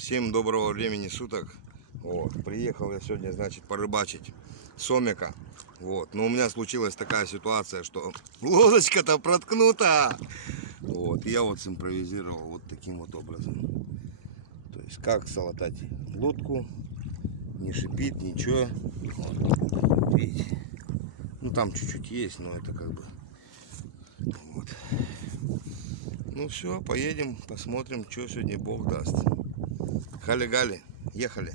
Всем доброго времени суток. Вот, приехал я сегодня, значит, порыбачить сомика. Вот, но у меня случилась такая ситуация, что лодочка-то проткнута. Вот, и я вот симпровизировал вот таким вот образом. То есть, как залатать лодку, не шипит, ничего. Вот, видите, ну там чуть-чуть есть, но это как бы вот. Ну все, поедем, посмотрим, что сегодня Бог даст. Хали-гали, ехали.